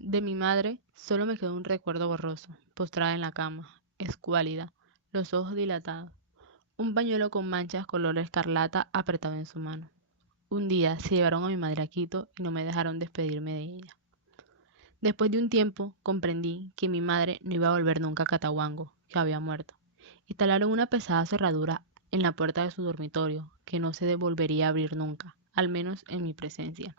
De mi madre solo me quedó un recuerdo borroso, postrada en la cama, escuálida, los ojos dilatados, un pañuelo con manchas color escarlata apretado en su mano. Un día se llevaron a mi madre a Quito y no me dejaron despedirme de ella. Después de un tiempo comprendí que mi madre no iba a volver nunca a Catahuango, que había muerto. Instalaron una pesada cerradura en la puerta de su dormitorio que no se devolvería a abrir nunca, al menos en mi presencia.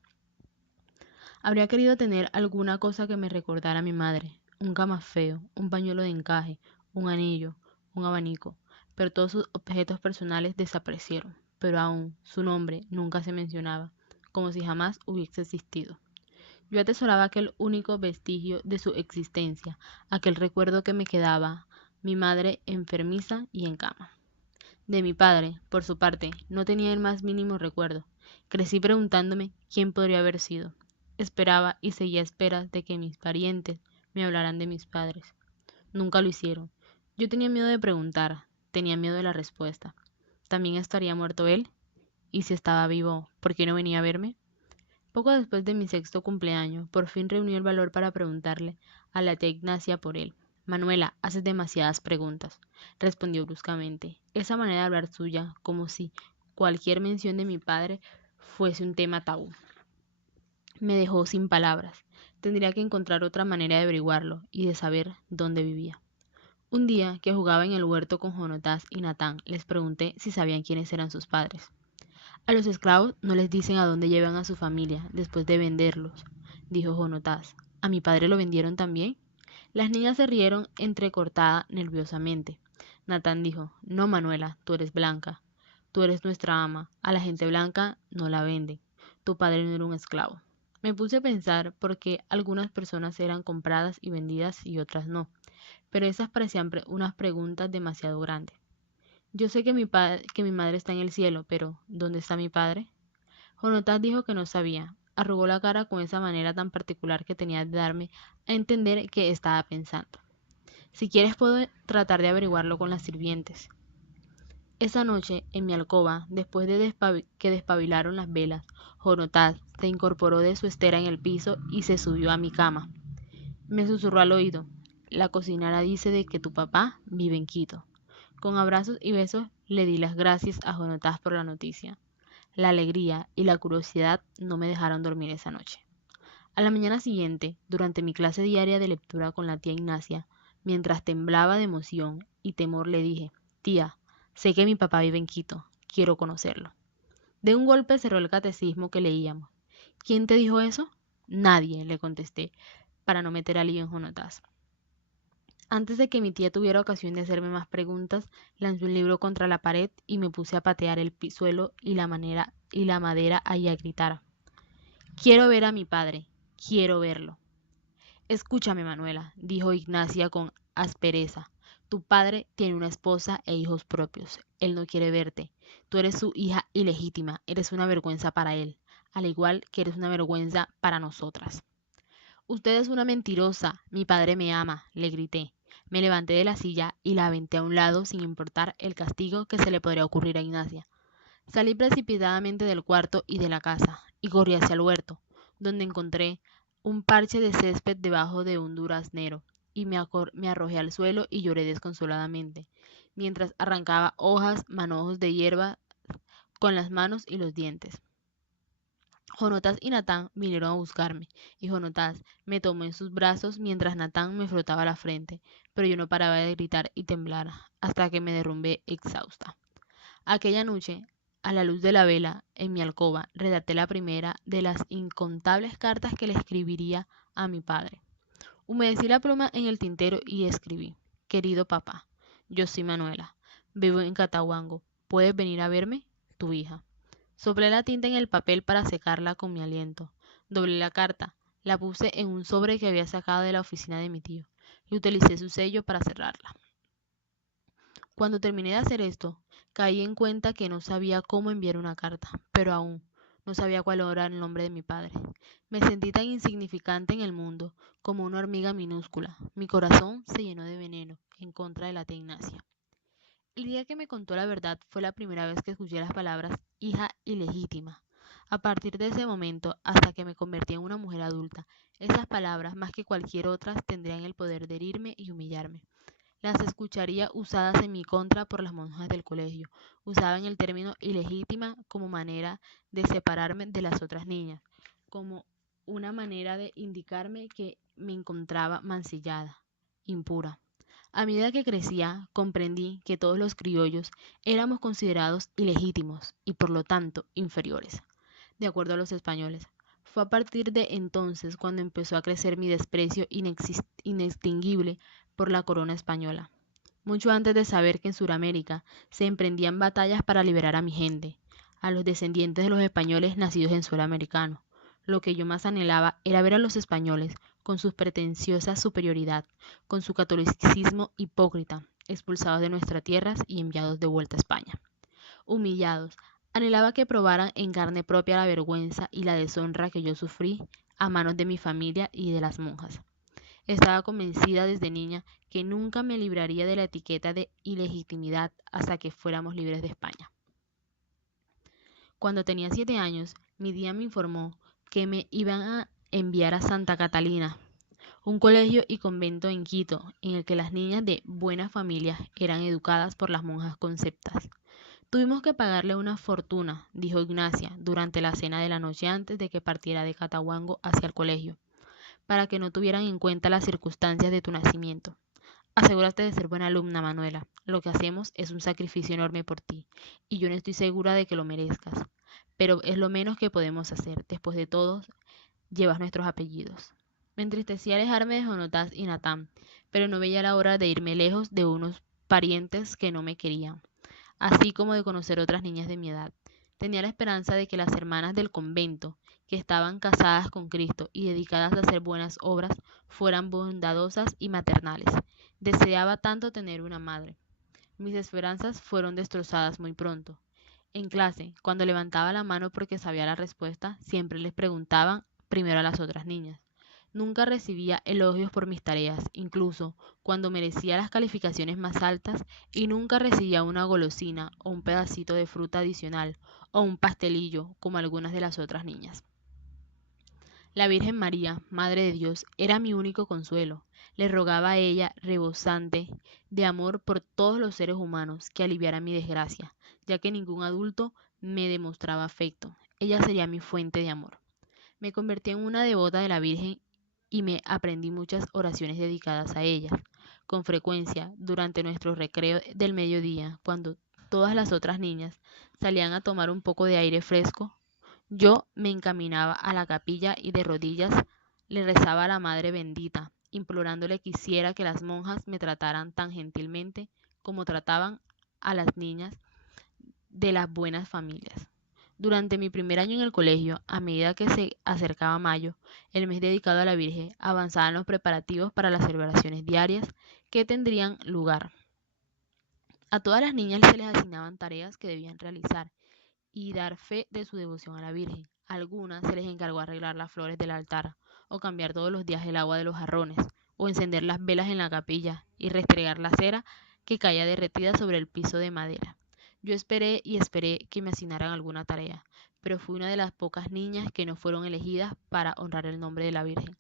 Habría querido tener alguna cosa que me recordara a mi madre, un camafeo, un pañuelo de encaje, un anillo, un abanico, pero todos sus objetos personales desaparecieron, pero aún su nombre nunca se mencionaba, como si jamás hubiese existido. Yo atesoraba aquel único vestigio de su existencia, aquel recuerdo que me quedaba, mi madre enfermiza y en cama. De mi padre, por su parte, no tenía el más mínimo recuerdo. Crecí preguntándome quién podría haber sido. Esperaba y seguía a esperas de que mis parientes me hablaran de mis padres. Nunca lo hicieron. Yo tenía miedo de preguntar, tenía miedo de la respuesta. ¿También estaría muerto él? ¿Y si estaba vivo, por qué no venía a verme? Poco después de mi sexto cumpleaños, por fin reuní el valor para preguntarle a la tía Ignacia por él. Manuela, haces demasiadas preguntas, respondió bruscamente. Esa manera de hablar suya, como si cualquier mención de mi padre fuese un tema tabú, me dejó sin palabras. Tendría que encontrar otra manera de averiguarlo y de saber dónde vivía. Un día que jugaba en el huerto con Jonatás y Natán, les pregunté si sabían quiénes eran sus padres. A los esclavos no les dicen a dónde llevan a su familia después de venderlos, dijo Jonatás. ¿A mi padre lo vendieron también? Las niñas se rieron entrecortada nerviosamente. Natán dijo, no, Manuela, tú eres blanca. Tú eres nuestra ama. A la gente blanca no la venden. Tu padre no era un esclavo. Me puse a pensar por qué algunas personas eran compradas y vendidas y otras no, pero esas parecían unas preguntas demasiado grandes. Yo sé que mi madre está en el cielo, pero ¿dónde está mi padre? Jonatás dijo que no sabía. Arrugó la cara con esa manera tan particular que tenía de darme a entender que estaba pensando. Si quieres puedo tratar de averiguarlo con las sirvientes. Esa noche, en mi alcoba, después de que despabilaron las velas, Jonatás se incorporó de su estera en el piso y se subió a mi cama. Me susurró al oído. La cocinera dice de que tu papá vive en Quito. Con abrazos y besos le di las gracias a Jonatás por la noticia. La alegría y la curiosidad no me dejaron dormir esa noche. A la mañana siguiente, durante mi clase diaria de lectura con la tía Ignacia, mientras temblaba de emoción y temor le dije, tía, sé que mi papá vive en Quito, quiero conocerlo. De un golpe cerró el catecismo que leíamos. ¿Quién te dijo eso? Nadie, le contesté, para no meter al lío en Jonatás. Antes de que mi tía tuviera ocasión de hacerme más preguntas, lancé un libro contra la pared y me puse a patear el suelo y la madera y a gritar. Quiero ver a mi padre, quiero verlo. Escúchame, Manuela, dijo Ignacia con aspereza. Tu padre tiene una esposa e hijos propios. Él no quiere verte. Tú eres su hija ilegítima, eres una vergüenza para él, al igual que eres una vergüenza para nosotras. Usted es una mentirosa. Mi padre me ama, le grité. Me levanté de la silla y la aventé a un lado sin importar el castigo que se le podría ocurrir a Ignacia. Salí precipitadamente del cuarto y de la casa y corrí hacia el huerto, donde encontré un parche de césped debajo de un duraznero y me arrojé al suelo y lloré desconsoladamente, mientras arrancaba hojas, manojos de hierba con las manos y los dientes. Jonatás y Natán vinieron a buscarme, y Jonatás me tomó en sus brazos mientras Natán me frotaba la frente, pero yo no paraba de gritar y temblar hasta que me derrumbé exhausta. Aquella noche, a la luz de la vela, en mi alcoba, redacté la primera de las incontables cartas que le escribiría a mi padre. Humedecí la pluma en el tintero y escribí: Querido papá, yo soy Manuela, vivo en Catahuango, ¿puedes venir a verme? Tu hija. Soplé la tinta en el papel para secarla con mi aliento. Doblé la carta, la puse en un sobre que había sacado de la oficina de mi tío y utilicé su sello para cerrarla. Cuando terminé de hacer esto, caí en cuenta que no sabía cómo enviar una carta, pero aún no sabía cuál era el nombre de mi padre. Me sentí tan insignificante en el mundo como una hormiga minúscula. Mi corazón se llenó de veneno en contra de la tía Ignacia. El día que me contó la verdad fue la primera vez que escuché las palabras hija ilegítima. A partir de ese momento, hasta que me convertí en una mujer adulta, esas palabras, más que cualquier otras, tendrían el poder de herirme y humillarme. Las escucharía usadas en mi contra por las monjas del colegio. Usaban el término ilegítima como manera de separarme de las otras niñas, como una manera de indicarme que me encontraba mancillada, impura. A medida que crecía, comprendí que todos los criollos éramos considerados ilegítimos y por lo tanto inferiores, de acuerdo a los españoles. Fue a partir de entonces cuando empezó a crecer mi desprecio inextinguible por la corona española. Mucho antes de saber que en Sudamérica se emprendían batallas para liberar a mi gente, a los descendientes de los españoles nacidos en suelo americano. Lo que yo más anhelaba era ver a los españoles, con su pretenciosa superioridad, con su catolicismo hipócrita, expulsados de nuestras tierras y enviados de vuelta a España. Humillados, anhelaba que probaran en carne propia la vergüenza y la deshonra que yo sufrí a manos de mi familia y de las monjas. Estaba convencida desde niña que nunca me libraría de la etiqueta de ilegitimidad hasta que fuéramos libres de España. Cuando tenía 7 años, mi tía me informó que me iban a enviar a Santa Catalina, un colegio y convento en Quito, en el que las niñas de buenas familias eran educadas por las monjas conceptas. Tuvimos que pagarle una fortuna, dijo Ignacia, durante la cena de la noche antes de que partiera de Catahuango hacia el colegio, para que no tuvieran en cuenta las circunstancias de tu nacimiento. Asegúrate de ser buena alumna, Manuela. Lo que hacemos es un sacrificio enorme por ti, y yo no estoy segura de que lo merezcas. Pero es lo menos que podemos hacer. Después de todo, llevas nuestros apellidos. Me entristecía alejarme de Jonatán y Natán, pero no veía la hora de irme lejos de unos parientes que no me querían, así como de conocer otras niñas de mi edad. Tenía la esperanza de que las hermanas del convento, que estaban casadas con Cristo y dedicadas a hacer buenas obras, fueran bondadosas y maternales. Deseaba tanto tener una madre. Mis esperanzas fueron destrozadas muy pronto. En clase, cuando levantaba la mano porque sabía la respuesta, siempre les preguntaban primero a las otras niñas. Nunca recibía elogios por mis tareas, incluso cuando merecía las calificaciones más altas, y nunca recibía una golosina o un pedacito de fruta adicional o un pastelillo como algunas de las otras niñas. La Virgen María, Madre de Dios, era mi único consuelo. Le rogaba a ella, rebosante de amor por todos los seres humanos, que aliviara mi desgracia, ya que ningún adulto me demostraba afecto. Ella sería mi fuente de amor. Me convertí en una devota de la Virgen y me aprendí muchas oraciones dedicadas a ella. Con frecuencia, durante nuestro recreo del mediodía, cuando todas las otras niñas salían a tomar un poco de aire fresco, yo me encaminaba a la capilla y de rodillas le rezaba a la Madre Bendita, implorándole que hiciera que las monjas me trataran tan gentilmente como trataban a las niñas de las buenas familias. Durante mi primer año en el colegio, a medida que se acercaba mayo, el mes dedicado a la Virgen, avanzaban los preparativos para las celebraciones diarias que tendrían lugar. A todas las niñas se les asignaban tareas que debían realizar y dar fe de su devoción a la Virgen. A algunas se les encargó arreglar las flores del altar, o cambiar todos los días el agua de los jarrones, o encender las velas en la capilla y restregar la cera que caía derretida sobre el piso de madera. Yo esperé y esperé que me asignaran alguna tarea, pero fui una de las pocas niñas que no fueron elegidas para honrar el nombre de la Virgen.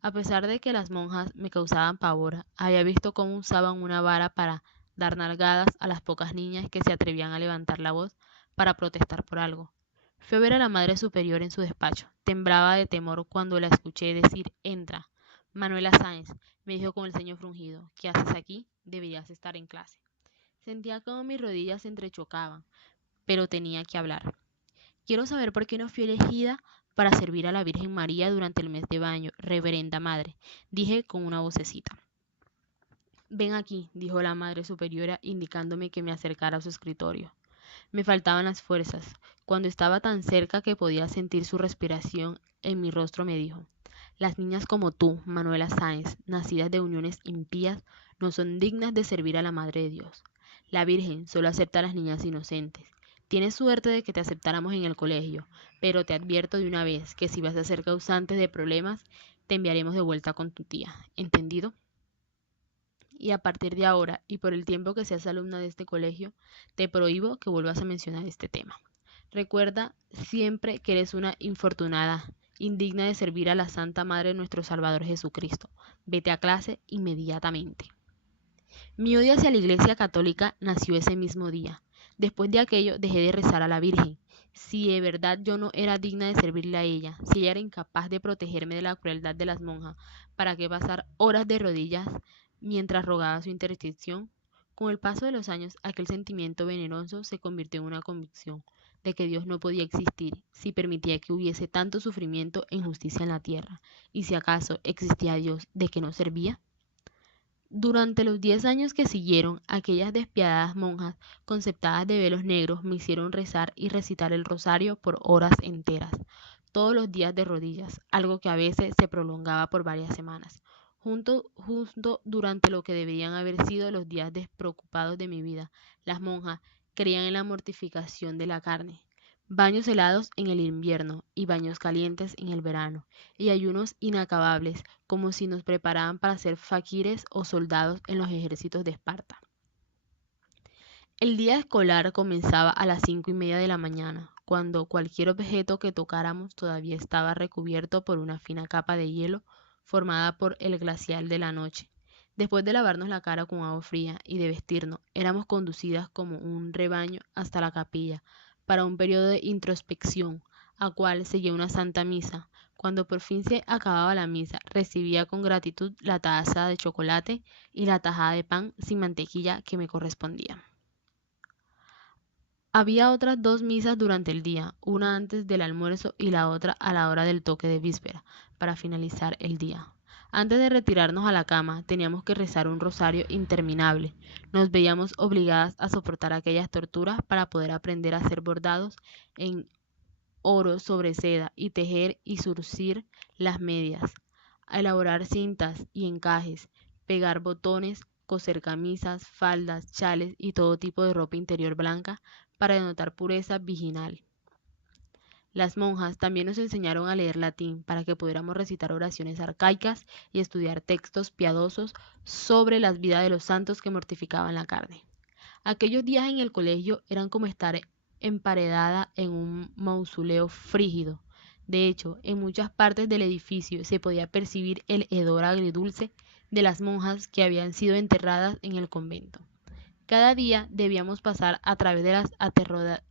A pesar de que las monjas me causaban pavor, había visto cómo usaban una vara para dar nalgadas a las pocas niñas que se atrevían a levantar la voz para protestar por algo. Fui a ver a la Madre Superior en su despacho. Temblaba de temor cuando la escuché decir: «Entra». «Manuela Sáenz», me dijo con el ceño fruncido, «¿qué haces aquí? Deberías estar en clase». Sentía como mis rodillas se entrechocaban, pero tenía que hablar. «Quiero saber por qué no fui elegida para servir a la Virgen María durante el mes de baño, reverenda madre», dije con una vocecita. «Ven aquí», dijo la Madre Superiora, indicándome que me acercara a su escritorio. Me faltaban las fuerzas. Cuando estaba tan cerca que podía sentir su respiración en mi rostro, me dijo: «Las niñas como tú, Manuela Sáenz, nacidas de uniones impías, no son dignas de servir a la Madre de Dios. La Virgen solo acepta a las niñas inocentes. Tienes suerte de que te aceptáramos en el colegio, pero te advierto de una vez que si vas a ser causante de problemas, te enviaremos de vuelta con tu tía. ¿Entendido? Y a partir de ahora, y por el tiempo que seas alumna de este colegio, te prohíbo que vuelvas a mencionar este tema». Recuerda siempre que eres una infortunada, indigna de servir a la Santa Madre de nuestro Salvador Jesucristo. Vete a clase inmediatamente. Mi odio hacia la Iglesia Católica nació ese mismo día. Después de aquello dejé de rezar a la Virgen. Si de verdad yo no era digna de servirle a ella, si ella era incapaz de protegerme de la crueldad de las monjas, ¿para qué pasar horas de rodillas mientras rogaba su intercesión? Con el paso de los años, aquel sentimiento venenoso se convirtió en una convicción de que Dios no podía existir si permitía que hubiese tanto sufrimiento e injusticia en la tierra, y si acaso existía Dios, ¿de qué no servía? Durante los 10 años que siguieron, aquellas despiadadas monjas conceptadas de velos negros me hicieron rezar y recitar el rosario por horas enteras, todos los días de rodillas, algo que a veces se prolongaba por varias semanas, justo durante lo que deberían haber sido los días despreocupados de mi vida. Las monjas creían en la mortificación de la carne, baños helados en el invierno y baños calientes en el verano, y ayunos inacabables como si nos preparaban para ser faquires o soldados en los ejércitos de Esparta. El día escolar comenzaba a las 5:30 de la mañana, cuando cualquier objeto que tocáramos todavía estaba recubierto por una fina capa de hielo formada por el glacial de la noche. Después de lavarnos la cara con agua fría y de vestirnos, éramos conducidas como un rebaño hasta la capilla para un periodo de introspección, a cual seguía una santa misa. Cuando por fin se acababa la misa, recibía con gratitud la taza de chocolate y la tajada de pan sin mantequilla que me correspondía. Había otras 2 misas durante el día, una antes del almuerzo y la otra a la hora del toque de víspera, para finalizar el día. Antes de retirarnos a la cama, teníamos que rezar un rosario interminable. Nos veíamos obligadas a soportar aquellas torturas para poder aprender a hacer bordados en oro sobre seda y tejer y zurcir las medias, a elaborar cintas y encajes, pegar botones, coser camisas, faldas, chales y todo tipo de ropa interior blanca para denotar pureza virginal. Las monjas también nos enseñaron a leer latín para que pudiéramos recitar oraciones arcaicas y estudiar textos piadosos sobre las vidas de los santos que mortificaban la carne. Aquellos días en el colegio eran como estar emparedada en un mausoleo frígido. De hecho, en muchas partes del edificio se podía percibir el hedor agridulce de las monjas que habían sido enterradas en el convento. Cada día debíamos pasar a través de las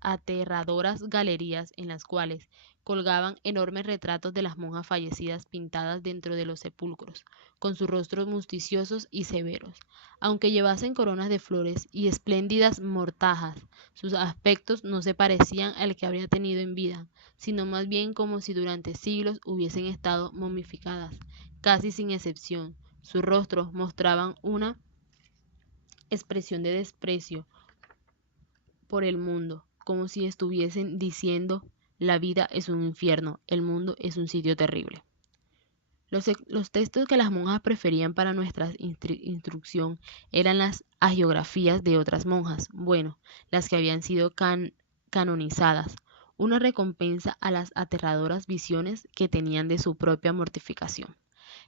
aterradoras galerías en las cuales colgaban enormes retratos de las monjas fallecidas pintadas dentro de los sepulcros, con sus rostros musticiosos y severos. Aunque llevasen coronas de flores y espléndidas mortajas, sus aspectos no se parecían al que habría tenido en vida, sino más bien como si durante siglos hubiesen estado momificadas, casi sin excepción. Sus rostros mostraban una expresión de desprecio por el mundo, como si estuviesen diciendo: la vida es un infierno, el mundo es un sitio terrible. Los textos que las monjas preferían para nuestra instrucción eran las hagiografías de otras monjas, bueno, las que habían sido canonizadas, una recompensa a las aterradoras visiones que tenían de su propia mortificación.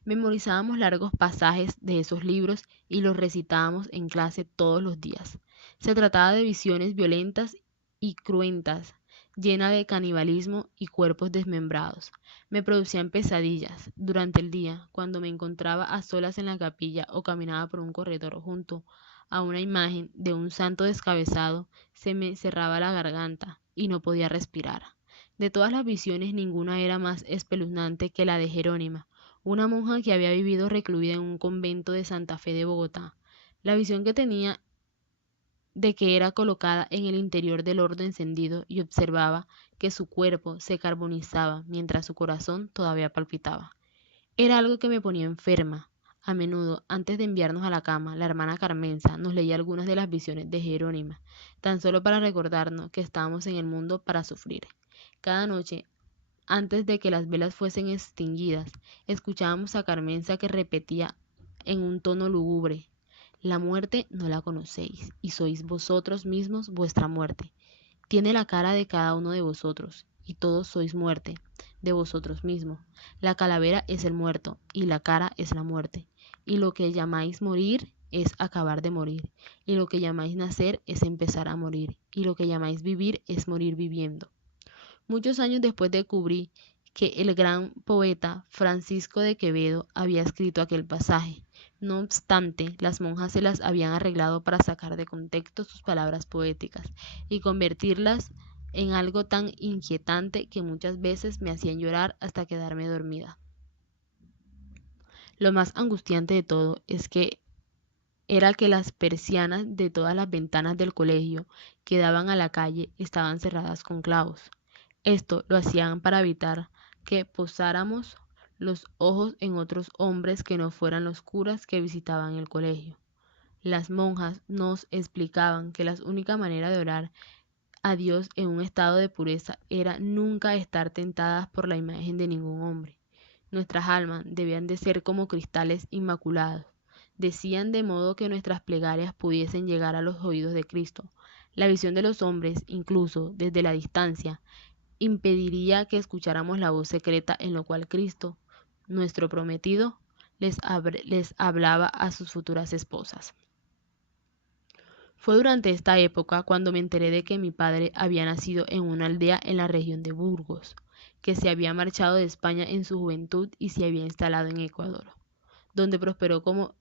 Memorizábamos largos pasajes de esos libros y los recitábamos en clase todos los días. Se trataba de visiones violentas y cruentas, llenas de canibalismo y cuerpos desmembrados. Me producían pesadillas durante el día, cuando me encontraba a solas en la capilla o caminaba por un corredor junto a una imagen de un santo descabezado, se me cerraba la garganta y no podía respirar. De todas las visiones, ninguna era más espeluznante que la de Jerónima, una monja que había vivido recluida en un convento de Santa Fe de Bogotá. La visión que tenía de que era colocada en el interior del horno encendido y observaba que su cuerpo se carbonizaba mientras su corazón todavía palpitaba. Era algo que me ponía enferma. A menudo, antes de enviarnos a la cama, la hermana Carmenza nos leía algunas de las visiones de Jerónima, tan solo para recordarnos que estábamos en el mundo para sufrir. Cada noche, antes de que las velas fuesen extinguidas, escuchábamos a Carmenza que repetía en un tono lúgubre: la muerte no la conocéis, y sois vosotros mismos vuestra muerte. Tiene la cara de cada uno de vosotros, y todos sois muerte de vosotros mismos. La calavera es el muerto, y la cara es la muerte. Y lo que llamáis morir es acabar de morir, y lo que llamáis nacer es empezar a morir, y lo que llamáis vivir es morir viviendo. Muchos años después descubrí que el gran poeta Francisco de Quevedo había escrito aquel pasaje. No obstante, las monjas se las habían arreglado para sacar de contexto sus palabras poéticas y convertirlas en algo tan inquietante que muchas veces me hacían llorar hasta quedarme dormida. Lo más angustiante de todo era que las persianas de todas las ventanas del colegio que daban a la calle estaban cerradas con clavos. Esto lo hacían para evitar que posáramos los ojos en otros hombres que no fueran los curas que visitaban el colegio. Las monjas nos explicaban que la única manera de orar a Dios en un estado de pureza era nunca estar tentadas por la imagen de ningún hombre. Nuestras almas debían de ser como cristales inmaculados. Decían de modo que nuestras plegarias pudiesen llegar a los oídos de Cristo. La visión de los hombres, incluso desde la distancia, impediría que escucháramos la voz secreta en la cual Cristo, nuestro prometido, les hablaba a sus futuras esposas. Fue durante esta época cuando me enteré de que mi padre había nacido en una aldea en la región de Burgos, que se había marchado de España en su juventud y se había instalado en Ecuador, donde prosperó como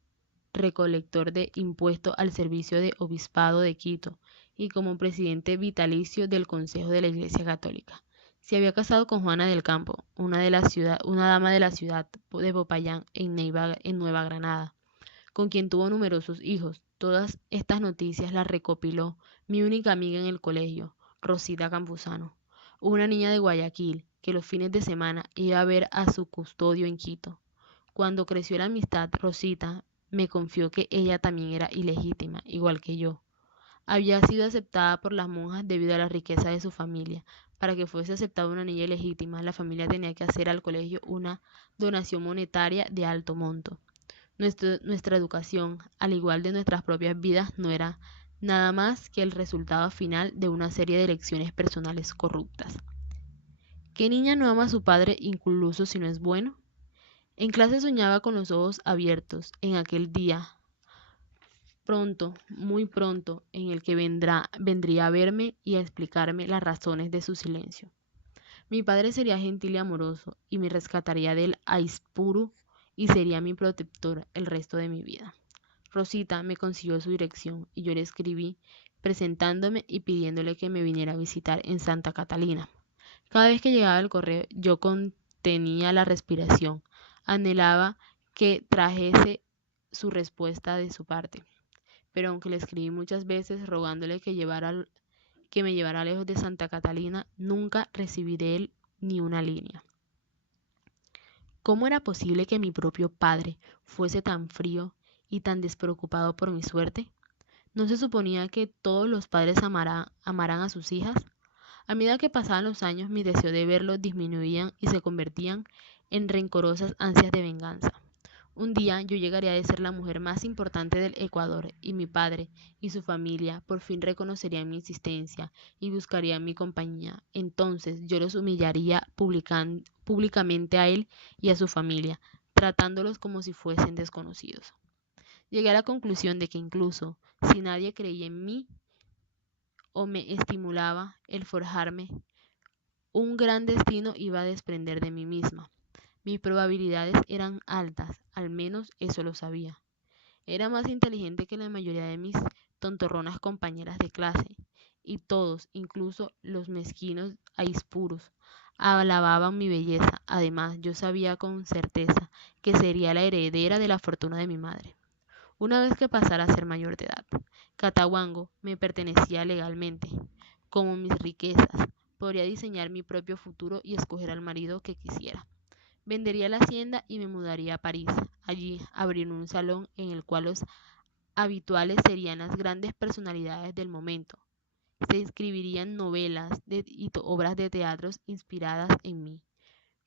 recolector de impuestos al servicio del Obispado de Quito y como presidente vitalicio del Consejo de la Iglesia Católica. Se había casado con Juana del Campo, una dama de la ciudad de Popayán en Nueva Granada, con quien tuvo numerosos hijos. Todas estas noticias las recopiló mi única amiga en el colegio, Rosita Campuzano, una niña de Guayaquil que los fines de semana iba a ver a su custodio en Quito. Cuando creció la amistad, Rosita me confió que ella también era ilegítima, igual que yo. Había sido aceptada por las monjas debido a la riqueza de su familia. Para que fuese aceptada una niña ilegítima, la familia tenía que hacer al colegio una donación monetaria de alto monto. Nuestra educación, al igual de nuestras propias vidas, no era nada más que el resultado final de una serie de elecciones personales corruptas. ¿Qué niña no ama a su padre incluso si no es bueno? En clase soñaba con los ojos abiertos en aquel día, pronto, muy pronto, en el que vendría a verme y a explicarme las razones de su silencio. Mi padre sería gentil y amoroso y me rescataría del aispuro y sería mi protector el resto de mi vida. Rosita me consiguió su dirección y yo le escribí presentándome y pidiéndole que me viniera a visitar en Santa Catalina. Cada vez que llegaba el correo yo contenía la respiración, anhelaba que trajese su respuesta de su parte, pero aunque le escribí muchas veces rogándole que me llevara lejos de Santa Catalina, nunca recibí de él ni una línea. ¿Cómo era posible que mi propio padre fuese tan frío y tan despreocupado por mi suerte? ¿No se suponía que todos los padres amaran a sus hijas? A medida que pasaban los años, mi deseo de verlos disminuían y se convertían en rencorosas ansias de venganza. Un día yo llegaría a ser la mujer más importante del Ecuador y mi padre y su familia por fin reconocerían mi existencia y buscarían mi compañía. Entonces yo los humillaría públicamente a él y a su familia, tratándolos como si fuesen desconocidos. Llegué a la conclusión de que incluso si nadie creía en mí o me estimulaba el forjarme, un gran destino iba a desprender de mí misma. Mis probabilidades eran altas, al menos eso lo sabía. Era más inteligente que la mayoría de mis tontorronas compañeras de clase, y todos, incluso los mezquinos aispuros, alababan mi belleza. Además, yo sabía con certeza que sería la heredera de la fortuna de mi madre. Una vez que pasara a ser mayor de edad, Catahuango me pertenecía legalmente. Como mis riquezas, podría diseñar mi propio futuro y escoger al marido que quisiera. Vendería la hacienda y me mudaría a París. Allí abriría un salón en el cual los habituales serían las grandes personalidades del momento. Se escribirían novelas y obras de teatro inspiradas en mí.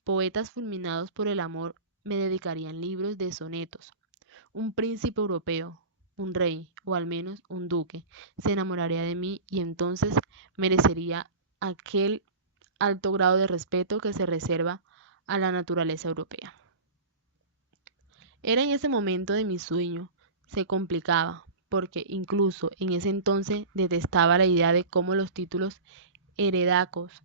Poetas fulminados por el amor me dedicarían libros de sonetos. Un príncipe europeo, un rey o al menos un duque, se enamoraría de mí y entonces merecería aquel alto grado de respeto que se reserva a la naturaleza europea. Era en ese momento de mi sueño, se complicaba, porque incluso en ese entonces detestaba la idea de cómo los títulos heredacos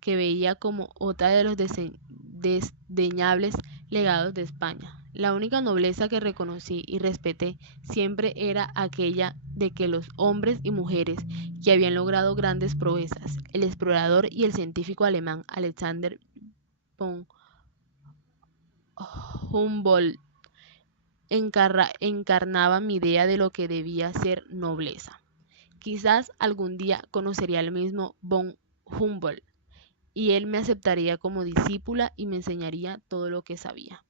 que veía como otra de los desdeñables legados de España. La única nobleza que reconocí y respeté siempre era aquella de que los hombres y mujeres que habían logrado grandes proezas, el explorador y el científico alemán Alexander von Humboldt, encarnaban mi idea de lo que debía ser nobleza. Quizás algún día conocería al mismo von Humboldt y él me aceptaría como discípula y me enseñaría todo lo que sabía.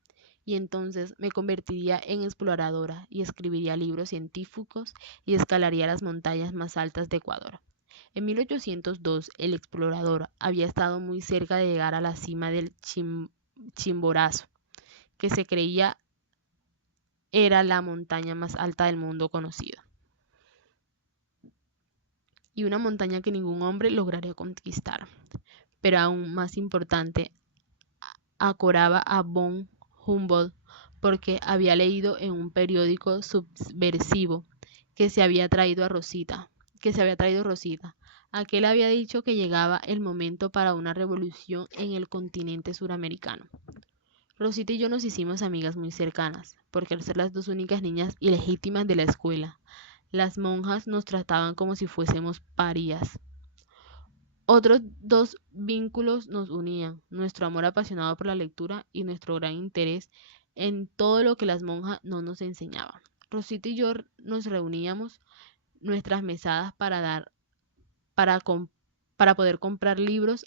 Y entonces me convertiría en exploradora y escribiría libros científicos y escalaría las montañas más altas de Ecuador. En 1802, el explorador había estado muy cerca de llegar a la cima del Chimborazo, que se creía era la montaña más alta del mundo conocido, y una montaña que ningún hombre lograría conquistar. Pero aún más importante, acoraba a von Humboldt porque había leído en un periódico subversivo que se había traído Rosita. Aquel había dicho que llegaba el momento para una revolución en el continente suramericano. Rosita y yo nos hicimos amigas muy cercanas, porque al ser las dos únicas niñas ilegítimas de la escuela, las monjas nos trataban como si fuésemos parias. Otros dos vínculos nos unían, nuestro amor apasionado por la lectura y nuestro gran interés en todo lo que las monjas no nos enseñaban. Rosita y yo nos reuníamos nuestras mesadas para, para poder comprar libros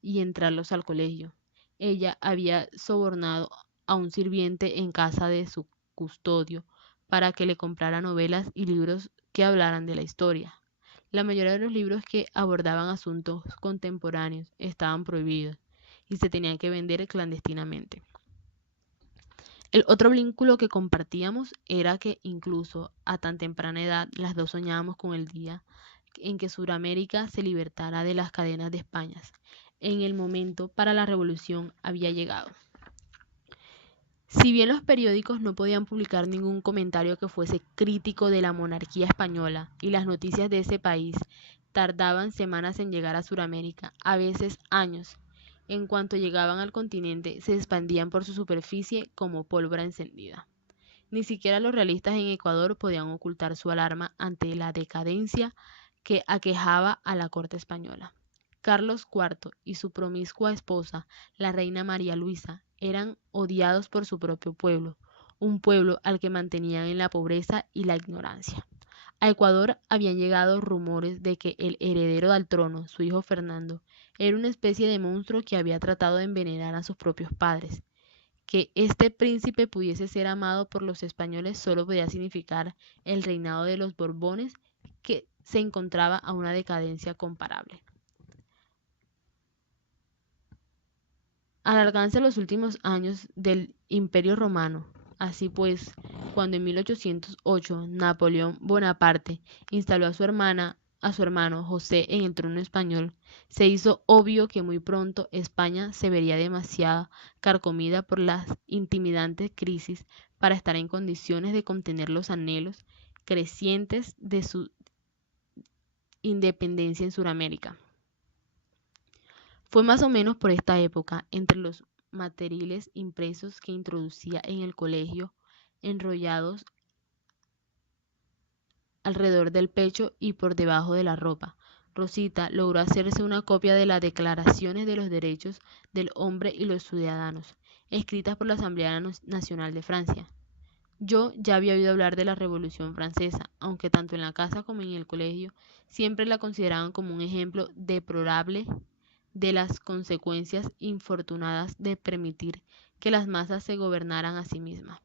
y entrarlos al colegio. Ella había sobornado a un sirviente en casa de su custodio para que le comprara novelas y libros que hablaran de la historia. La mayoría de los libros que abordaban asuntos contemporáneos estaban prohibidos y se tenían que vender clandestinamente. El otro vínculo que compartíamos era que incluso a tan temprana edad las dos soñábamos con el día en que Suramérica se libertara de las cadenas de España. En el momento para la revolución había llegado. Si bien los periódicos no podían publicar ningún comentario que fuese crítico de la monarquía española y las noticias de ese país tardaban semanas en llegar a Suramérica, a veces años, en cuanto llegaban al continente se expandían por su superficie como pólvora encendida. Ni siquiera los realistas en Ecuador podían ocultar su alarma ante la decadencia que aquejaba a la corte española. Carlos IV y su promiscua esposa, la reina María Luisa, eran odiados por su propio pueblo, un pueblo al que mantenían en la pobreza y la ignorancia. A Ecuador habían llegado rumores de que el heredero al trono, su hijo Fernando, era una especie de monstruo que había tratado de envenenar a sus propios padres. Que este príncipe pudiese ser amado por los españoles solo podía significar el reinado de los Borbones, que se encontraba a una decadencia comparable. Alargándose los últimos años del Imperio Romano. Así pues, cuando en 1808 Napoleón Bonaparte instaló a su hermano José en el trono español, se hizo obvio que muy pronto España se vería demasiado carcomida por las intimidantes crisis para estar en condiciones de contener los anhelos crecientes de su independencia en Sudamérica. Fue más o menos por esta época, entre los materiales impresos que introducía en el colegio, enrollados alrededor del pecho y por debajo de la ropa, Rosita logró hacerse una copia de las Declaraciones de los Derechos del Hombre y los Ciudadanos, escritas por la Asamblea Nacional de Francia. Yo ya había oído hablar de la Revolución Francesa, aunque tanto en la casa como en el colegio siempre la consideraban como un ejemplo deplorable de las consecuencias infortunadas de permitir que las masas se gobernaran a sí mismas.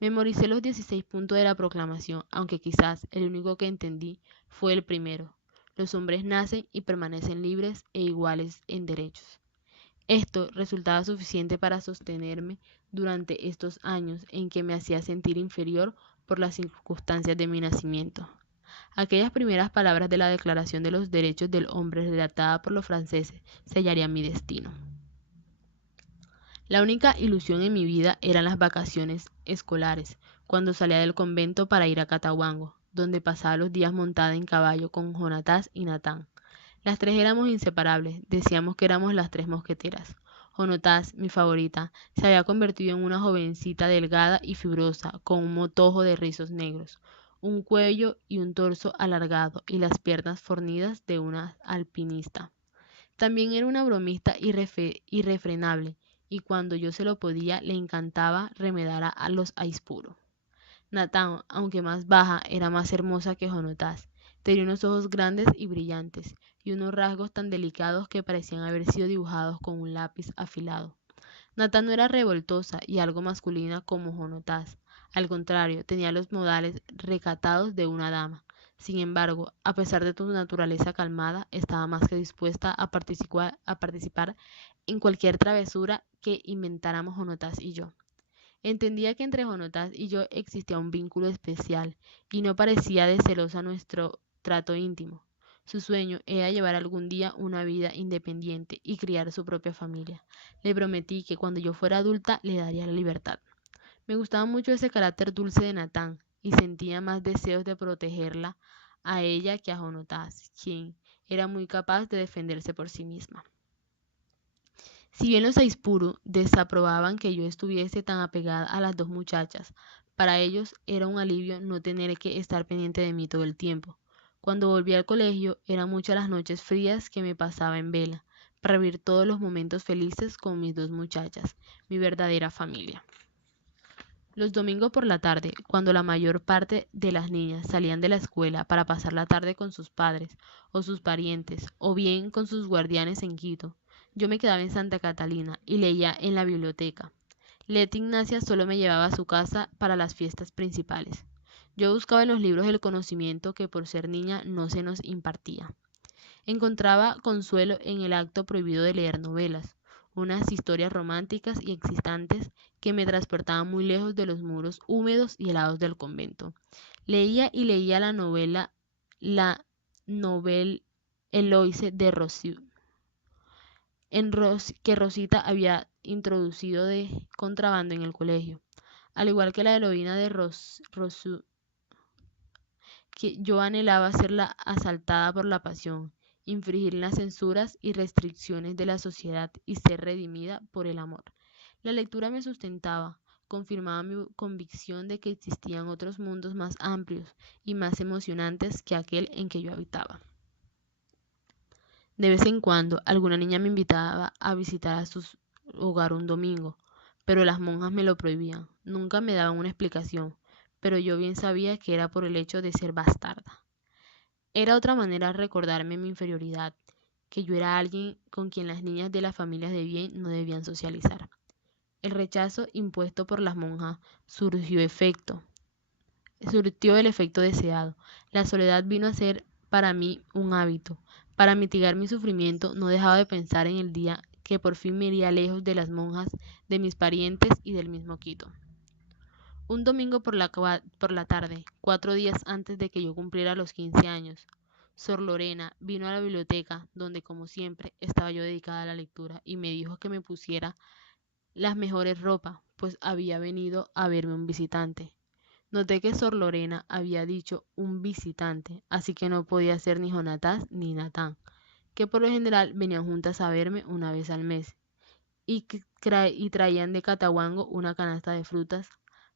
Memoricé los 16 puntos de la proclamación, aunque quizás el único que entendí fue el primero. Los hombres nacen y permanecen libres e iguales en derechos. Esto resultaba suficiente para sostenerme durante estos años en que me hacía sentir inferior por las circunstancias de mi nacimiento. Aquellas primeras palabras de la Declaración de los Derechos del Hombre redactada por los franceses sellarían mi destino. La única ilusión en mi vida eran las vacaciones escolares, cuando salía del convento para ir a Catahuango, donde pasaba los días montada en caballo con Jonatás y Natán. Las tres éramos inseparables, decíamos que éramos las tres mosqueteras. Jonotaz, mi favorita, se había convertido en una jovencita delgada y fibrosa, con un motojo de rizos negros, un cuello y un torso alargado y las piernas fornidas de una alpinista. También era una bromista irrefrenable, y cuando yo se lo podía, le encantaba remedar a los aispuro. Natán, aunque más baja, era más hermosa que Jonotaz. Tenía unos ojos grandes y brillantes, y unos rasgos tan delicados que parecían haber sido dibujados con un lápiz afilado. Natán no era revoltosa y algo masculina como Jonotaz. Al contrario, tenía los modales recatados de una dama. Sin embargo, a pesar de su naturaleza calmada, estaba más que dispuesta a participar en cualquier travesura que inventáramos Jonotaz y yo. Entendía que entre Jonotaz y yo existía un vínculo especial, y no parecía de celosa nuestro trato íntimo. Su sueño era llevar algún día una vida independiente y criar su propia familia. Le prometí que cuando yo fuera adulta le daría la libertad. Me gustaba mucho ese carácter dulce de Natán, y sentía más deseos de protegerla a ella que a Jonotaz, quien era muy capaz de defenderse por sí misma. Si bien los Aispuru desaprobaban que yo estuviese tan apegada a las dos muchachas, para ellos era un alivio no tener que estar pendiente de mí todo el tiempo. Cuando volví al colegio, eran muchas las noches frías que me pasaba en vela, para vivir todos los momentos felices con mis dos muchachas, mi verdadera familia. Los domingos por la tarde, cuando la mayor parte de las niñas salían de la escuela para pasar la tarde con sus padres o sus parientes, o bien con sus guardianes en Quito, yo me quedaba en Santa Catalina y leía en la biblioteca. Leti Ignacia solo me llevaba a su casa para las fiestas principales. Yo buscaba en los libros el conocimiento que por ser niña no se nos impartía. Encontraba consuelo en el acto prohibido de leer novelas, unas historias románticas y excitantes que me transportaban muy lejos de los muros húmedos y helados del convento. Leía y leía la novel Eloise de Rousseau, que Rosita había introducido de contrabando en el colegio, al igual que la heroína de Rousseau, que yo anhelaba ser la asaltada por la pasión, infringir las censuras y restricciones de la sociedad y ser redimida por el amor. La lectura me sustentaba, confirmaba mi convicción de que existían otros mundos más amplios y más emocionantes que aquel en que yo habitaba. De vez en cuando, alguna niña me invitaba a visitar a su hogar un domingo, pero las monjas me lo prohibían. Nunca me daban una explicación, pero yo bien sabía que era por el hecho de ser bastarda. Era otra manera de recordarme mi inferioridad, que yo era alguien con quien las niñas de las familias de bien no debían socializar. El rechazo impuesto por las monjas surtió el efecto deseado. La soledad vino a ser para mí un hábito. Para mitigar mi sufrimiento no dejaba de pensar en el día que por fin me iría lejos de las monjas, de mis parientes y del mismo Quito. Un domingo por la tarde, 4 días antes de que yo cumpliera los 15 años, Sor Lorena vino a la biblioteca, donde como siempre estaba yo dedicada a la lectura, y me dijo que me pusiera las mejores ropas, pues había venido a verme un visitante. Noté que Sor Lorena había dicho un visitante, así que no podía ser ni Jonatás ni Natán, que por lo general venían juntas a verme una vez al mes, y traían de Cataguango una canasta de frutas,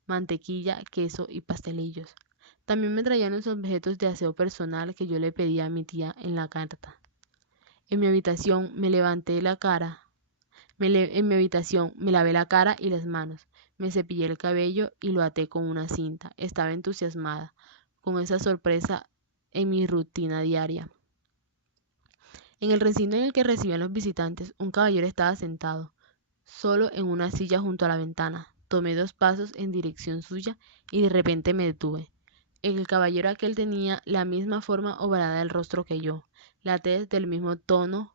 mantequilla, queso y pastelillos. También me traían los objetos de aseo personal que yo le pedía a mi tía en la carta. En mi habitación me lavé la cara y las manos, me cepillé el cabello y lo até con una cinta. Estaba entusiasmada con esa sorpresa en mi rutina diaria. En el recinto en el que recibían los visitantes, un caballero estaba sentado, solo en una silla junto a la ventana. Tomé 2 pasos en dirección suya y de repente me detuve. El caballero aquel tenía la misma forma ovalada del rostro que yo, la tez del mismo tono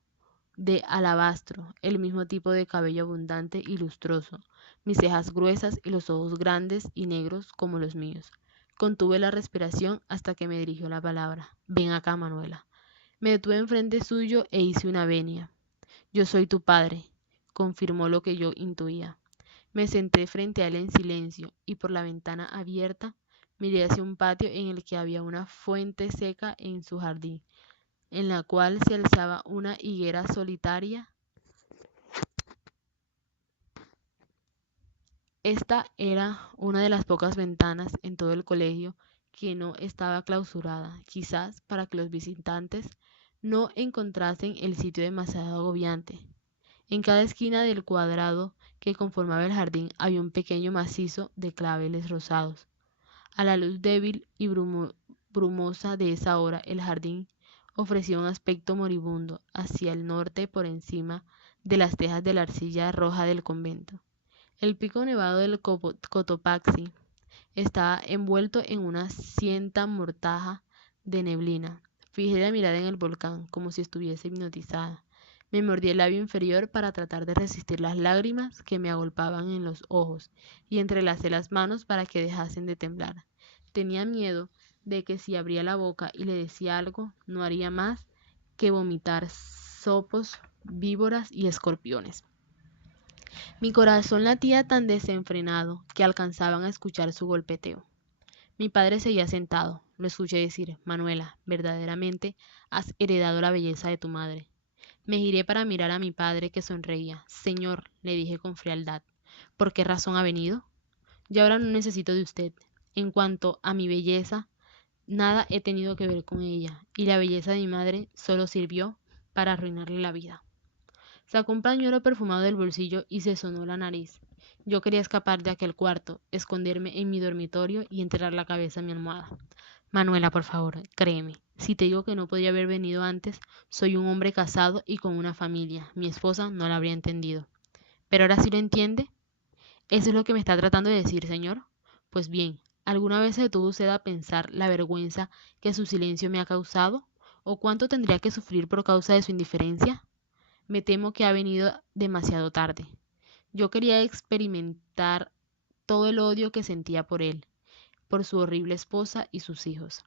de alabastro, el mismo tipo de cabello abundante y lustroso, mis cejas gruesas y los ojos grandes y negros como los míos. Contuve la respiración hasta que me dirigió la palabra. Ven acá, Manuela. Me detuve enfrente suyo e hice una venia. Yo soy tu padre, confirmó lo que yo intuía. Me senté frente a él en silencio y por la ventana abierta miré hacia un patio en el que había una fuente seca en su jardín. en la cual se alzaba una higuera solitaria. Esta era una de las pocas ventanas en todo el colegio que no estaba clausurada, quizás para que los visitantes no encontrasen el sitio demasiado agobiante. En cada esquina del cuadrado que conformaba el jardín había un pequeño macizo de claveles rosados. A la luz débil y brumosa de esa hora, el jardín ofrecía un aspecto moribundo hacia el norte por encima de las tejas de la arcilla roja del convento. El pico nevado del Cotopaxi estaba envuelto en una cienta mortaja de neblina. Fijé la mirada en el volcán, como si estuviese hipnotizada. Me mordí el labio inferior para tratar de resistir las lágrimas que me agolpaban en los ojos y entrelacé las manos para que dejasen de temblar. Tenía miedo de que si abría la boca y le decía algo, no haría más que vomitar sapos, víboras y escorpiones. Mi corazón latía tan desenfrenado que alcanzaban a escuchar su golpeteo. Mi padre seguía sentado. Lo escuché decir: Manuela, verdaderamente has heredado la belleza de tu madre. Me giré para mirar a mi padre, que sonreía. Señor, le dije con frialdad, ¿por qué razón ha venido? Yo ahora no necesito de usted. En cuanto a mi belleza, nada he tenido que ver con ella, y la belleza de mi madre solo sirvió para arruinarle la vida. Sacó un pañuelo perfumado del bolsillo y se sonó la nariz. Yo quería escapar de aquel cuarto, esconderme en mi dormitorio y enterrar la cabeza en mi almohada. Manuela, por favor, créeme. Si te digo que no podría haber venido antes, soy un hombre casado y con una familia. Mi esposa no lo habría entendido. ¿Pero ahora sí lo entiende? ¿Eso es lo que me está tratando de decir, señor? Pues bien, ¿alguna vez se detuvo usted a pensar la vergüenza que su silencio me ha causado? ¿O cuánto tendría que sufrir por causa de su indiferencia? Me temo que ha venido demasiado tarde. Yo quería experimentar todo el odio que sentía por él, por su horrible esposa y sus hijos.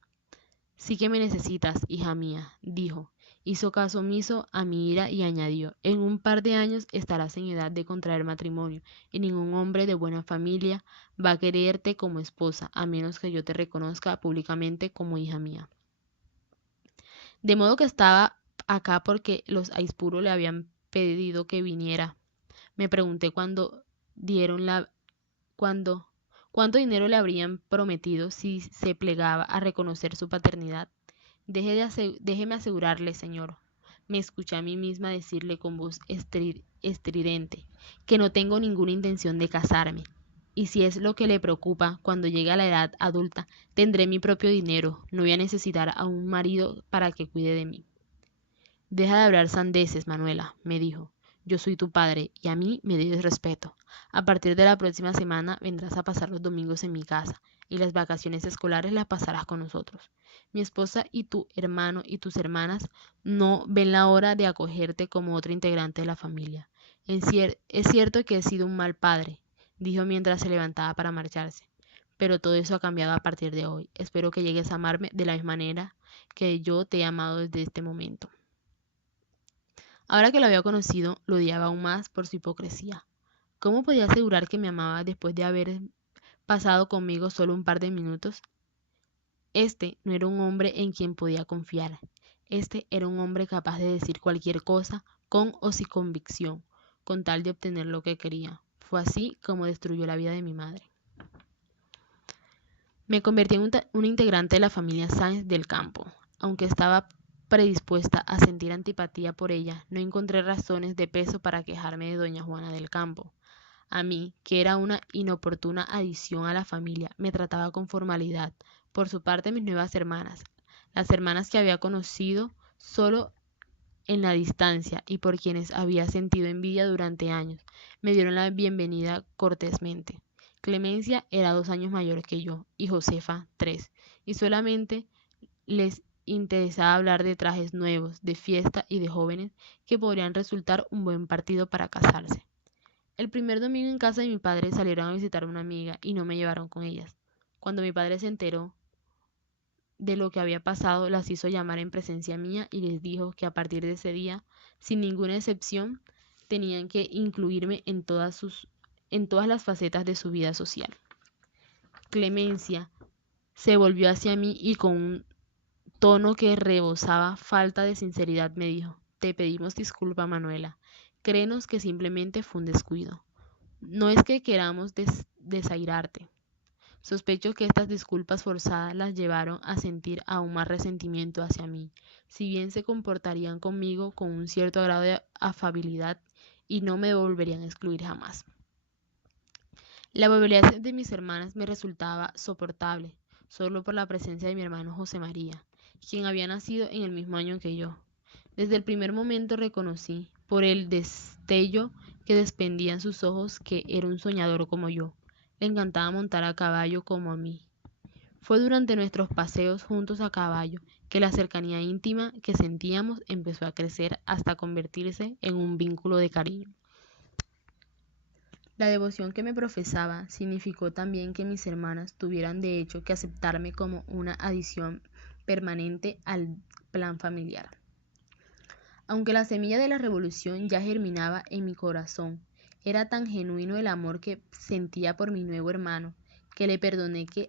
Sí que me necesitas, hija mía, dijo. Hizo caso omiso a mi ira y añadió: en un par de años estarás en edad de contraer matrimonio, y ningún hombre de buena familia va a quererte como esposa, a menos que yo te reconozca públicamente como hija mía. De modo que estaba acá porque los Aispuro le habían pedido que viniera. Me pregunté cuándo, cuánto dinero le habrían prometido si se plegaba a reconocer su paternidad. Déjeme asegurarle, señor, me escuché a mí misma decirle con voz estridente, que no tengo ninguna intención de casarme. Y si es lo que le preocupa, cuando llegue a la edad adulta, tendré mi propio dinero, no voy a necesitar a un marido para que cuide de mí. Deja de hablar sandeces, Manuela, me dijo. Yo soy tu padre y a mí me debes respeto. A partir de la próxima semana vendrás a pasar los domingos en mi casa y las vacaciones escolares las pasarás con nosotros. Mi esposa y tu hermano y tus hermanas no ven la hora de acogerte como otro integrante de la familia. Es cierto que he sido un mal padre, dijo mientras se levantaba para marcharse, pero todo eso ha cambiado a partir de hoy. Espero que llegues a amarme de la misma manera que yo te he amado desde este momento. Ahora que lo había conocido, lo odiaba aún más por su hipocresía. ¿Cómo podía asegurar que me amaba después de haber pasado conmigo solo un par de minutos? Este no era un hombre en quien podía confiar. Este era un hombre capaz de decir cualquier cosa con o sin convicción, con tal de obtener lo que quería. Fue así como destruyó la vida de mi madre. Me convertí en una integrante de la familia Sáenz del Campo. Aunque estaba predispuesta a sentir antipatía por ella, no encontré razones de peso para quejarme de doña Juana del Campo. A mí, que era una inoportuna adición a la familia, me trataba con formalidad. Por su parte, mis nuevas hermanas, las hermanas que había conocido solo en la distancia y por quienes había sentido envidia durante años, me dieron la bienvenida cortésmente. Clemencia era 2 años mayor que yo y Josefa 3, y solamente les interesaba hablar de trajes nuevos, de fiesta y de jóvenes que podrían resultar un buen partido para casarse. El primer domingo en casa de mi padre salieron a visitar a una amiga y no me llevaron con ellas. Cuando mi padre se enteró de lo que había pasado, las hizo llamar en presencia mía y les dijo que a partir de ese día, sin ninguna excepción, tenían que incluirme en todas las facetas de su vida social. Clemencia se volvió hacia mí y con un tono que rebosaba falta de sinceridad, me dijo: te pedimos disculpa, Manuela. Créenos que simplemente fue un descuido. No es que queramos desairarte. Sospecho que estas disculpas forzadas las llevaron a sentir aún más resentimiento hacia mí, si bien se comportarían conmigo con un cierto grado de afabilidad y no me volverían a excluir jamás. La movilidad de mis hermanas me resultaba soportable, solo por la presencia de mi hermano José María, quien había nacido en el mismo año que yo. Desde el primer momento reconocí, por el destello que desprendían sus ojos, que era un soñador como yo. Le encantaba montar a caballo como a mí. Fue durante nuestros paseos juntos a caballo que la cercanía íntima que sentíamos empezó a crecer hasta convertirse en un vínculo de cariño. La devoción que me profesaba significó también que mis hermanas tuvieran de hecho que aceptarme como una adición permanente al plan familiar. Aunque la semilla de la revolución ya germinaba en mi corazón, era tan genuino el amor que sentía por mi nuevo hermano, que le perdoné que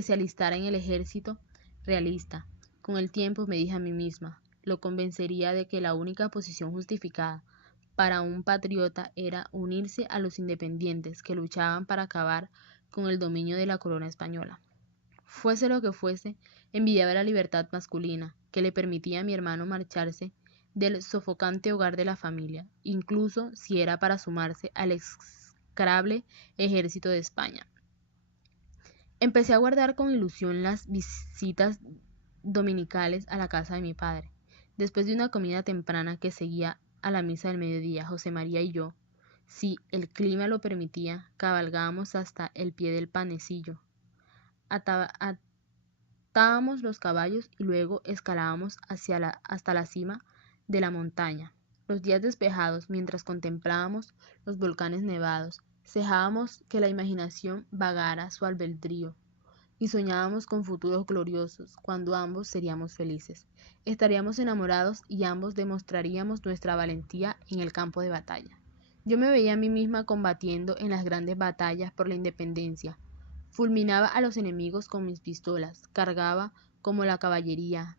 se alistara en el ejército realista. Con el tiempo me dije a mí misma, lo convencería de que la única posición justificada para un patriota era unirse a los independientes que luchaban para acabar con el dominio de la corona española. Fuese lo que fuese, envidiaba la libertad masculina, que le permitía a mi hermano marcharse del sofocante hogar de la familia, incluso si era para sumarse al execrable ejército de España. Empecé a guardar con ilusión las visitas dominicales a la casa de mi padre. Después de una comida temprana que seguía a la misa del mediodía, José María y yo, si el clima lo permitía, cabalgábamos hasta el pie del panecillo. Atábamos los caballos y luego escalábamos hasta la cima de la montaña. Los días despejados, mientras contemplábamos los volcanes nevados, dejábamos que la imaginación vagara su albedrío y soñábamos con futuros gloriosos, cuando ambos seríamos felices. Estaríamos enamorados y ambos demostraríamos nuestra valentía en el campo de batalla. Yo me veía a mí misma combatiendo en las grandes batallas por la independencia. Fulminaba a los enemigos con mis pistolas, cargaba como la caballería,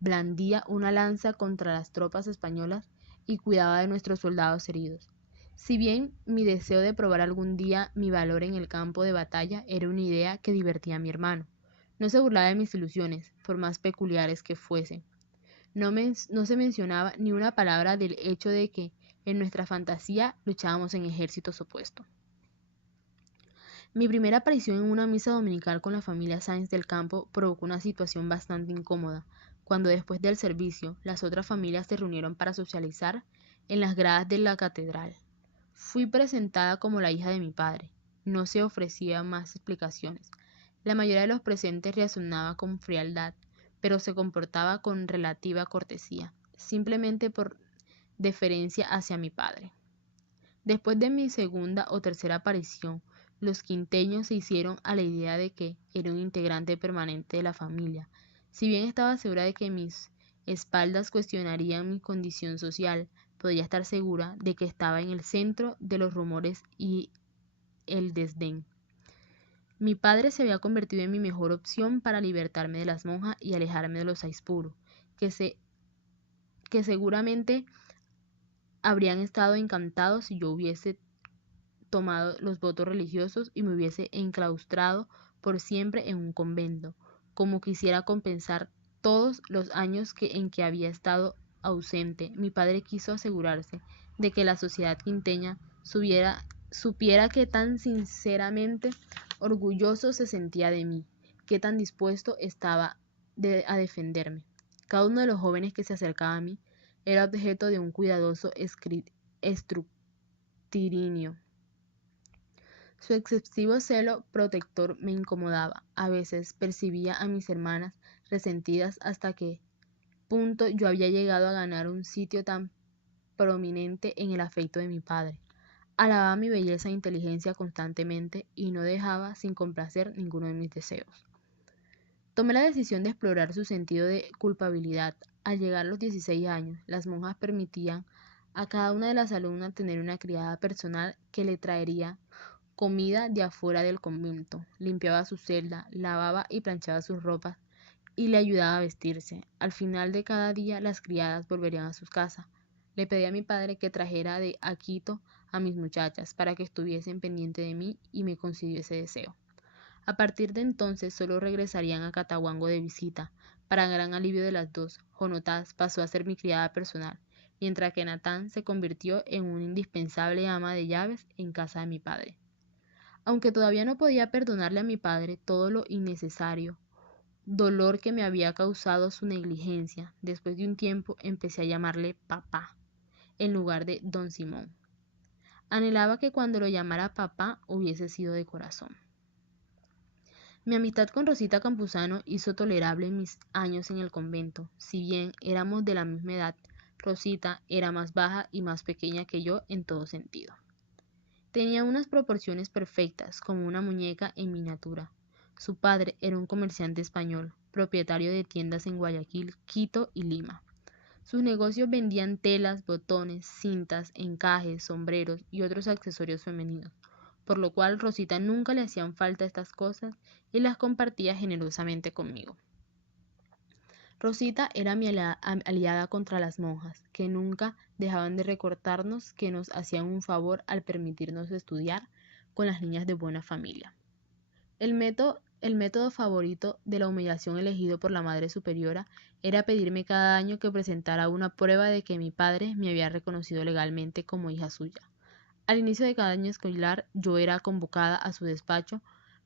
blandía una lanza contra las tropas españolas y cuidaba de nuestros soldados heridos. Si bien mi deseo de probar algún día mi valor en el campo de batalla era una idea que divertía a mi hermano, no se burlaba de mis ilusiones, por más peculiares que fuesen. No se mencionaba ni una palabra del hecho de que en nuestra fantasía luchábamos en ejércitos opuestos. Mi primera aparición en una misa dominical con la familia Sáenz del Campo provocó una situación bastante incómoda, cuando después del servicio las otras familias se reunieron para socializar en las gradas de la catedral. Fui presentada como la hija de mi padre. No se ofrecían más explicaciones. La mayoría de los presentes reaccionaba con frialdad, pero se comportaba con relativa cortesía, simplemente por deferencia hacia mi padre. Después de mi segunda o tercera aparición, los quinteños se hicieron a la idea de que era un integrante permanente de la familia. Si bien estaba segura de que mis espaldas cuestionarían mi condición social, podía estar segura de que estaba en el centro de los rumores y el desdén. Mi padre se había convertido en mi mejor opción para libertarme de las monjas y alejarme de los Aispuro, que seguramente habrían estado encantados si yo hubiese tomado los votos religiosos y me hubiese enclaustrado por siempre en un convento, como quisiera compensar todos los años en que había estado ausente. Mi padre quiso asegurarse de que la sociedad quinteña supiera que tan sinceramente orgulloso se sentía de mí, que tan dispuesto estaba a defenderme. Cada uno de los jóvenes que se acercaba a mí era objeto de un cuidadoso escrutinio. Su excesivo celo protector me incomodaba. A veces percibía a mis hermanas resentidas hasta qué punto yo había llegado a ganar un sitio tan prominente en el afecto de mi padre. Alababa mi belleza e inteligencia constantemente y no dejaba sin complacer ninguno de mis deseos. Tomé la decisión de explorar su sentido de culpabilidad. Al llegar a los 16 años, las monjas permitían a cada una de las alumnas tener una criada personal que le traería comida de afuera del convento, limpiaba su celda, lavaba y planchaba sus ropas y le ayudaba a vestirse. Al final de cada día las criadas volverían a sus casas. Le pedí a mi padre que trajera de a Quito a mis muchachas para que estuviesen pendientes de mí y me concedió ese deseo. A partir de entonces solo regresarían a Cataguango de visita. Para gran alivio de las dos, Jonotaz pasó a ser mi criada personal, mientras que Natán se convirtió en una indispensable ama de llaves en casa de mi padre. Aunque todavía no podía perdonarle a mi padre todo lo innecesario, dolor que me había causado su negligencia, después de un tiempo empecé a llamarle papá, en lugar de don Simón. Anhelaba que cuando lo llamara papá hubiese sido de corazón. Mi amistad con Rosita Campuzano hizo tolerable mis años en el convento. Si bien éramos de la misma edad, Rosita era más baja y más pequeña que yo en todo sentido. Tenía unas proporciones perfectas, como una muñeca en miniatura. Su padre era un comerciante español, propietario de tiendas en Guayaquil, Quito y Lima. Sus negocios vendían telas, botones, cintas, encajes, sombreros y otros accesorios femeninos, por lo cual Rosita nunca le hacían falta estas cosas y las compartía generosamente conmigo. Rosita era mi aliada contra las monjas, que nunca dejaban de recordarnos que nos hacían un favor al permitirnos estudiar con las niñas de buena familia. El método favorito de la humillación elegido por la Madre Superiora era pedirme cada año que presentara una prueba de que mi padre me había reconocido legalmente como hija suya. Al inicio de cada año escolar yo era convocada a su despacho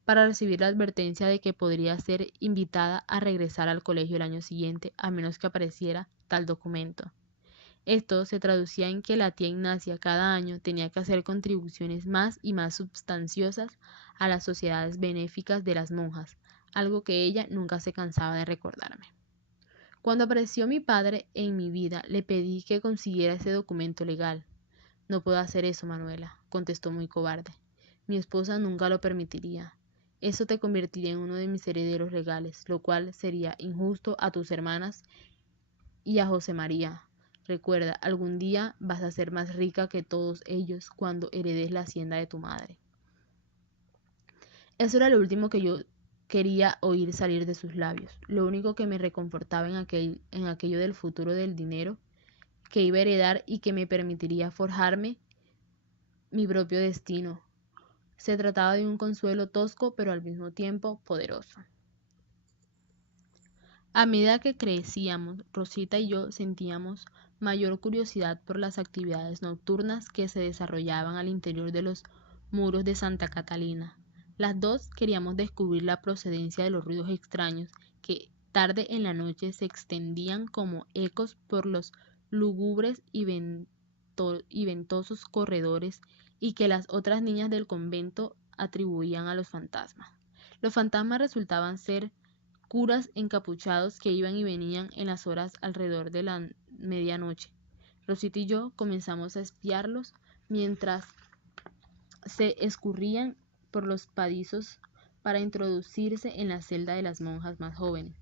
para recibir la advertencia de que podría ser invitada a regresar al colegio el año siguiente a menos que apareciera tal documento. Esto se traducía en que la tía Ignacia cada año tenía que hacer contribuciones más y más substanciosas a las sociedades benéficas de las monjas, algo que ella nunca se cansaba de recordarme. Cuando apareció mi padre en mi vida, le pedí que consiguiera ese documento legal. No puedo hacer eso, Manuela, contestó muy cobarde. Mi esposa nunca lo permitiría. Eso te convertiría en uno de mis herederos legales, lo cual sería injusto a tus hermanas y a José María. Recuerda, algún día vas a ser más rica que todos ellos cuando heredes la hacienda de tu madre. Eso era lo último que yo quería oír salir de sus labios. Lo único que me reconfortaba en aquello del futuro del dinero que iba a heredar y que me permitiría forjarme mi propio destino. Se trataba de un consuelo tosco, pero al mismo tiempo poderoso. A medida que crecíamos, Rosita y yo sentíamos mayor curiosidad por las actividades nocturnas que se desarrollaban al interior de los muros de Santa Catalina. Las dos queríamos descubrir la procedencia de los ruidos extraños que tarde en la noche se extendían como ecos por los lúgubres y ventosos corredores y que las otras niñas del convento atribuían a los fantasmas. Los fantasmas resultaban ser curas encapuchados que iban y venían en las horas alrededor de la medianoche. Rosita y yo comenzamos a espiarlos mientras se escurrían por los padizos para introducirse en la celda de las monjas más jóvenes,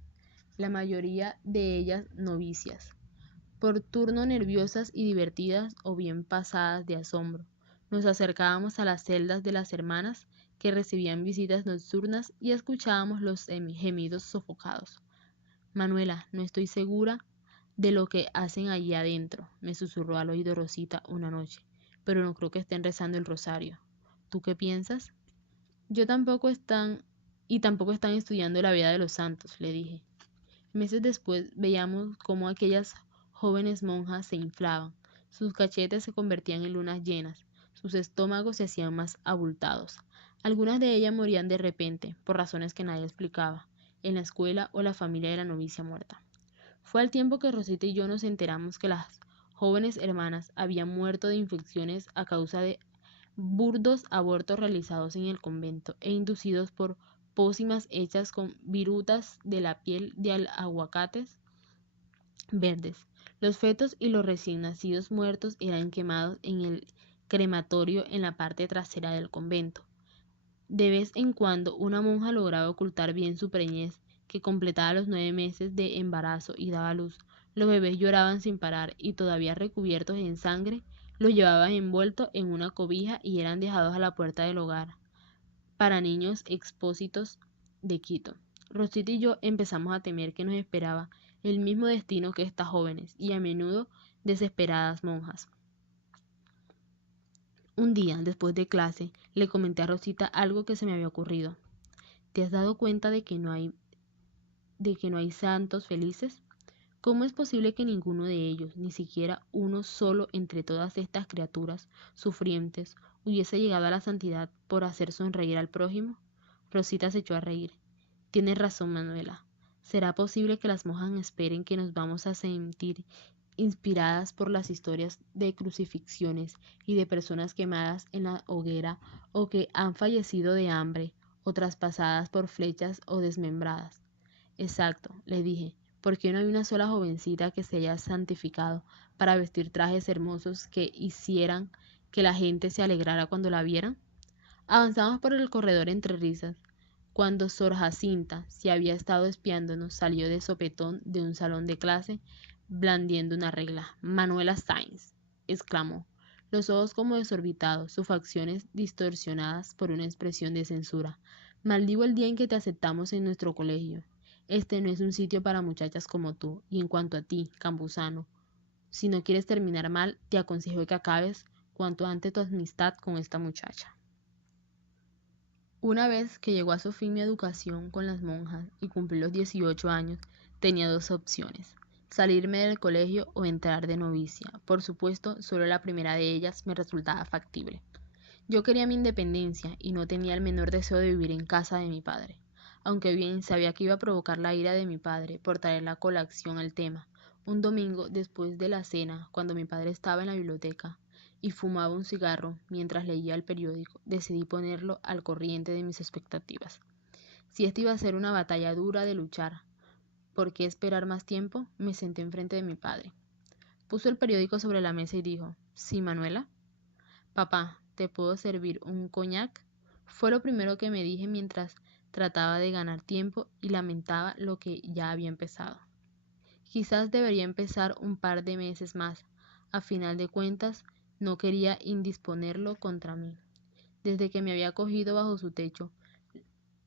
la mayoría de ellas novicias, por turno nerviosas y divertidas o bien pasadas de asombro. Nos acercábamos a las celdas de las hermanas que recibían visitas nocturnas y escuchábamos los gemidos sofocados. Manuela, no estoy segura de lo que hacen allí adentro, me susurró al oído Rosita una noche, pero no creo que estén rezando el rosario. ¿Tú qué piensas? Yo tampoco están, y tampoco están estudiando la vida de los santos, le dije. Meses después veíamos cómo aquellas jóvenes monjas se inflaban, sus cachetes se convertían en lunas llenas, sus estómagos se hacían más abultados. Algunas de ellas morían de repente, por razones que nadie explicaba, en la escuela o la familia de la novicia muerta. Fue al tiempo que Rosita y yo nos enteramos que las jóvenes hermanas habían muerto de infecciones a causa de burdos abortos realizados en el convento e inducidos por pócimas hechas con virutas de la piel de aguacates verdes. Los fetos y los recién nacidos muertos eran quemados en el crematorio en la parte trasera del convento. De vez en cuando una monja lograba ocultar bien su preñez, que completaba los 9 meses de embarazo y daba luz. Los bebés lloraban sin parar y todavía recubiertos en sangre, los llevaban envueltos en una cobija y eran dejados a la puerta del hogar para niños expósitos de Quito. Rosita y yo empezamos a temer que nos esperaba el mismo destino que estas jóvenes y a menudo desesperadas monjas. Un día, después de clase, le comenté a Rosita algo que se me había ocurrido. ¿Te has dado cuenta de que no hay santos felices? ¿Cómo es posible que ninguno de ellos, ni siquiera uno solo entre todas estas criaturas sufrientes, hubiese llegado a la santidad por hacer sonreír al prójimo? Rosita se echó a reír. Tienes razón, Manuela. ¿Será posible que las monjas esperen que nos vamos a sentir inspiradas por las historias de crucifixiones y de personas quemadas en la hoguera o que han fallecido de hambre o traspasadas por flechas o desmembradas? Exacto, le dije. ¿Por qué no hay una sola jovencita que se haya santificado para vestir trajes hermosos que hicieran que la gente se alegrara cuando la vieran? Avanzamos por el corredor entre risas, cuando Sor Jacinta, si había estado espiándonos, salió de sopetón de un salón de clase, blandiendo una regla. Manuela Sáenz, exclamó, los ojos como desorbitados, sus facciones distorsionadas por una expresión de censura. Maldigo el día en que te aceptamos en nuestro colegio. Este no es un sitio para muchachas como tú, y en cuanto a ti, Campuzano, si no quieres terminar mal, te aconsejo que acabes cuanto antes tu amistad con esta muchacha. Una vez que llegó a su fin mi educación con las monjas y cumplí los 18 años, tenía dos opciones: salirme del colegio o entrar de novicia. Por supuesto, solo la primera de ellas me resultaba factible. Yo quería mi independencia y no tenía el menor deseo de vivir en casa de mi padre, aunque bien sabía que iba a provocar la ira de mi padre por traer la colación al tema. Un domingo, después de la cena, cuando mi padre estaba en la biblioteca y fumaba un cigarro mientras leía el periódico, decidí ponerlo al corriente de mis expectativas. Si esta iba a ser una batalla dura de luchar, ¿por qué esperar más tiempo? Me senté enfrente de mi padre. Puso el periódico sobre la mesa y dijo: ¿Sí, Manuela? Papá, ¿te puedo servir un coñac? Fue lo primero que me dije mientras trataba de ganar tiempo y lamentaba lo que ya había empezado. Quizás debería empezar un par de meses más. A final de cuentas, no quería indisponerlo contra mí. Desde que me había acogido bajo su techo,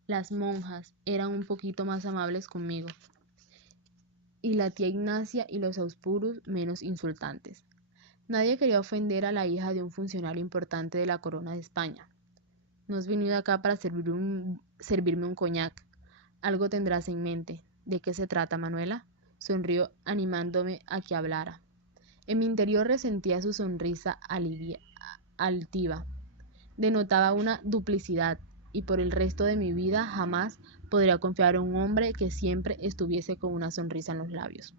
las monjas eran un poquito más amables conmigo, y la tía Ignacia y los Auspurus menos insultantes. Nadie quería ofender a la hija de un funcionario importante de la corona de España. No has venido acá para servirme un coñac. Algo tendrás en mente. ¿De qué se trata, Manuela? Sonrió animándome a que hablara. En mi interior resentía su sonrisa altiva. Denotaba una duplicidad, y por el resto de mi vida jamás podría confiar en un hombre que siempre estuviese con una sonrisa en los labios.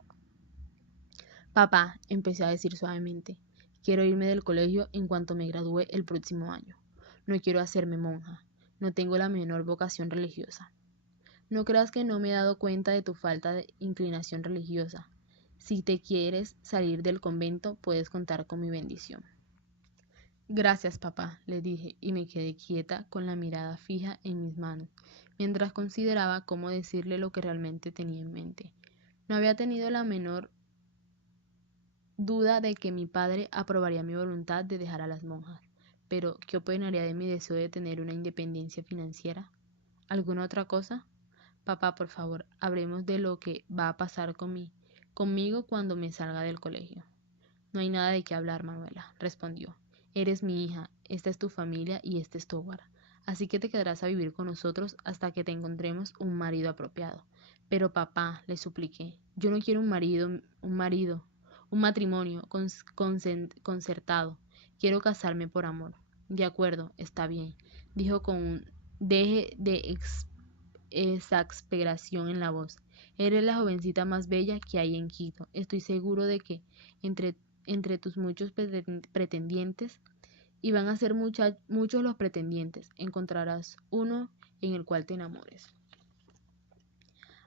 Papá, empecé a decir suavemente, quiero irme del colegio en cuanto me gradúe el próximo año. No quiero hacerme monja. No tengo la menor vocación religiosa. No creas que no me he dado cuenta de tu falta de inclinación religiosa. Si te quieres salir del convento, puedes contar con mi bendición. Gracias, papá, le dije, y me quedé quieta con la mirada fija en mis manos, mientras consideraba cómo decirle lo que realmente tenía en mente. No había tenido la menor duda de que mi padre aprobaría mi voluntad de dejar a las monjas, pero ¿qué opinaría de mi deseo de tener una independencia financiera? ¿Alguna otra cosa? Papá, por favor, hablemos de lo que va a pasar conmigo cuando me salga del colegio. No hay nada de qué hablar, Manuela, respondió. Eres mi hija, esta es tu familia y este es tu hogar. Así que te quedarás a vivir con nosotros hasta que te encontremos un marido apropiado. Pero papá, le supliqué, yo no quiero un matrimonio concertado. Quiero casarme por amor. De acuerdo, está bien, dijo con un deje de exasperación en la voz. Eres la jovencita más bella que hay en Quito. Estoy seguro de que entre tus muchos pretendientes, y van a ser muchos los pretendientes, encontrarás uno en el cual te enamores.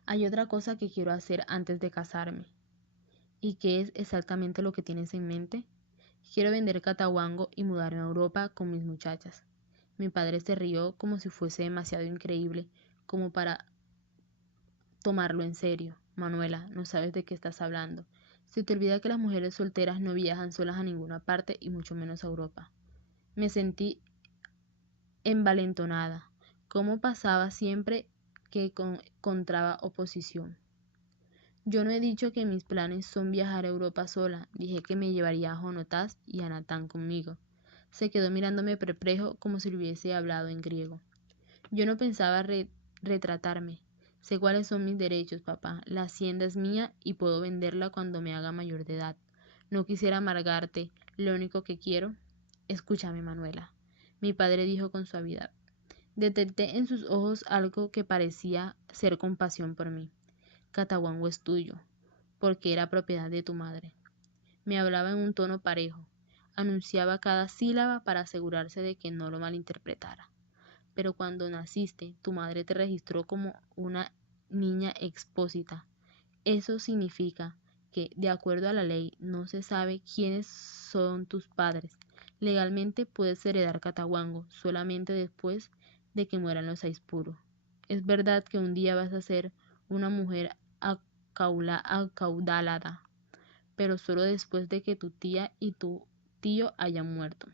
Hay otra cosa que quiero hacer antes de casarme. ¿Y qué es exactamente lo que tienes en mente? Quiero vender Catahuango y mudarme a Europa con mis muchachas. Mi padre se rió como si fuese demasiado increíble como para tomarlo en serio. Manuela, no sabes de qué estás hablando. Se te olvida que las mujeres solteras no viajan solas a ninguna parte y mucho menos a Europa. Me sentí envalentonada. ¿Cómo pasaba siempre que encontraba oposición. Yo no he dicho que mis planes son viajar a Europa sola, dije que me llevaría a Jonatás y a Natán conmigo. Se quedó mirándome perplejo como si le hubiese hablado en griego. Yo no pensaba retratarme. Sé cuáles son mis derechos, papá. La hacienda es mía y puedo venderla cuando me haga mayor de edad. No quisiera amargarte. Lo único que quiero... Escúchame, Manuela. Mi padre dijo con suavidad. Detecté en sus ojos algo que parecía ser compasión por mí. Cataguango es tuyo, porque era propiedad de tu madre. Me hablaba en un tono parejo. Anunciaba cada sílaba para asegurarse de que no lo malinterpretara. Pero cuando naciste, tu madre te registró como una niña expósita. Eso significa que, de acuerdo a la ley, no se sabe quiénes son tus padres. Legalmente puedes heredar Cataguango solamente después de que mueran los Aispuro. Es verdad que un día vas a ser una mujer acaudalada, pero solo después de que tu tía y tu tío hayan muerto.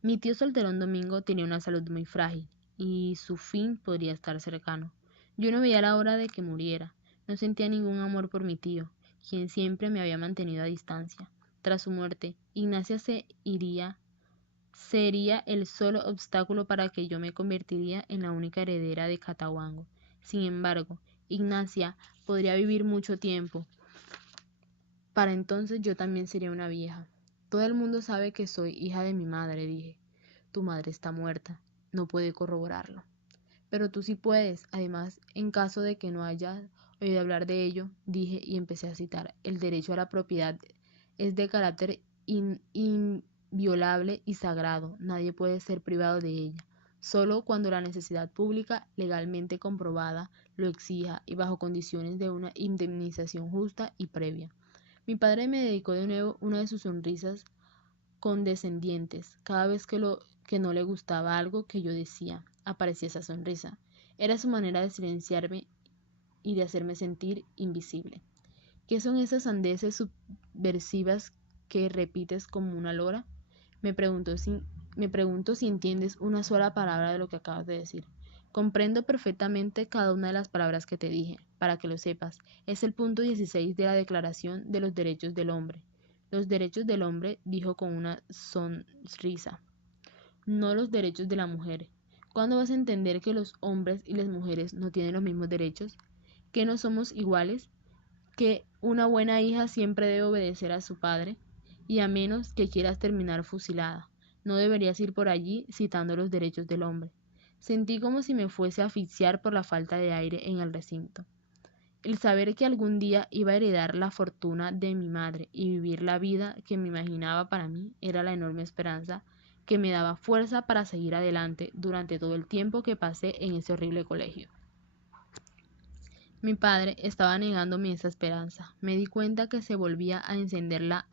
Mi tío solterón Domingo tenía una salud muy frágil y su fin podría estar cercano. Yo no veía la hora de que muriera. No sentía ningún amor por mi tío, quien siempre me había mantenido a distancia. Tras su muerte, Ignacia sería el solo obstáculo para que yo me convertiría en la única heredera de Cataguango. Sin embargo, Ignacia podría vivir mucho tiempo. Para entonces yo también sería una vieja. Todo el mundo sabe que soy hija de mi madre, dije. Tu madre está muerta, no puede corroborarlo. Pero tú sí puedes. Además, en caso de que no hayas oído hablar de ello, dije y empecé a citar, el derecho a la propiedad es de carácter inviolable y sagrado. Nadie puede ser privado de ella. Solo cuando la necesidad pública, legalmente comprobada, lo exija y bajo condiciones de una indemnización justa y previa. Mi padre me dedicó de nuevo una de sus sonrisas condescendientes. Cada vez que no le gustaba algo que yo decía, aparecía esa sonrisa. Era su manera de silenciarme y de hacerme sentir invisible. ¿Qué son esas sandeces subversivas que repites como una lora? Me pregunto si entiendes una sola palabra de lo que acabas de decir. Comprendo perfectamente cada una de las palabras que te dije. Para que lo sepas, es el punto 16 de la Declaración de los Derechos del Hombre. Los derechos del hombre, dijo con una sonrisa, no los derechos de la mujer. ¿Cuándo vas a entender que los hombres y las mujeres no tienen los mismos derechos? ¿Que no somos iguales? ¿Que una buena hija siempre debe obedecer a su padre? Y a menos que quieras terminar fusilada, no deberías ir por allí citando los derechos del hombre. Sentí como si me fuese a asfixiar por la falta de aire en el recinto. El saber que algún día iba a heredar la fortuna de mi madre y vivir la vida que me imaginaba para mí era la enorme esperanza que me daba fuerza para seguir adelante durante todo el tiempo que pasé en ese horrible colegio. Mi padre estaba negándome esa esperanza. Me di cuenta que se volvía a encender la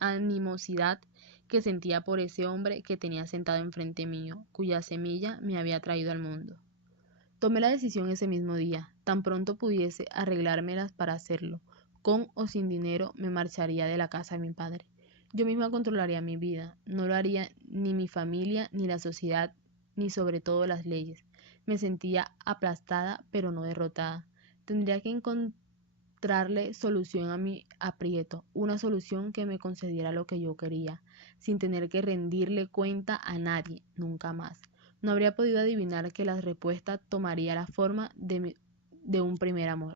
animosidad que sentía por ese hombre que tenía sentado enfrente mío, cuya semilla me había traído al mundo. Tomé la decisión ese mismo día. Tan pronto pudiese arreglármelas para hacerlo. Con o sin dinero me marcharía de la casa de mi padre. Yo misma controlaría mi vida. No lo haría ni mi familia, ni la sociedad, ni sobre todo las leyes. Me sentía aplastada, pero no derrotada. Tendría que encontrarle solución a mi aprieto, una solución que me concediera lo que yo quería, sin tener que rendirle cuenta a nadie, nunca más. No habría podido adivinar que la respuesta tomaría la forma de un primer amor.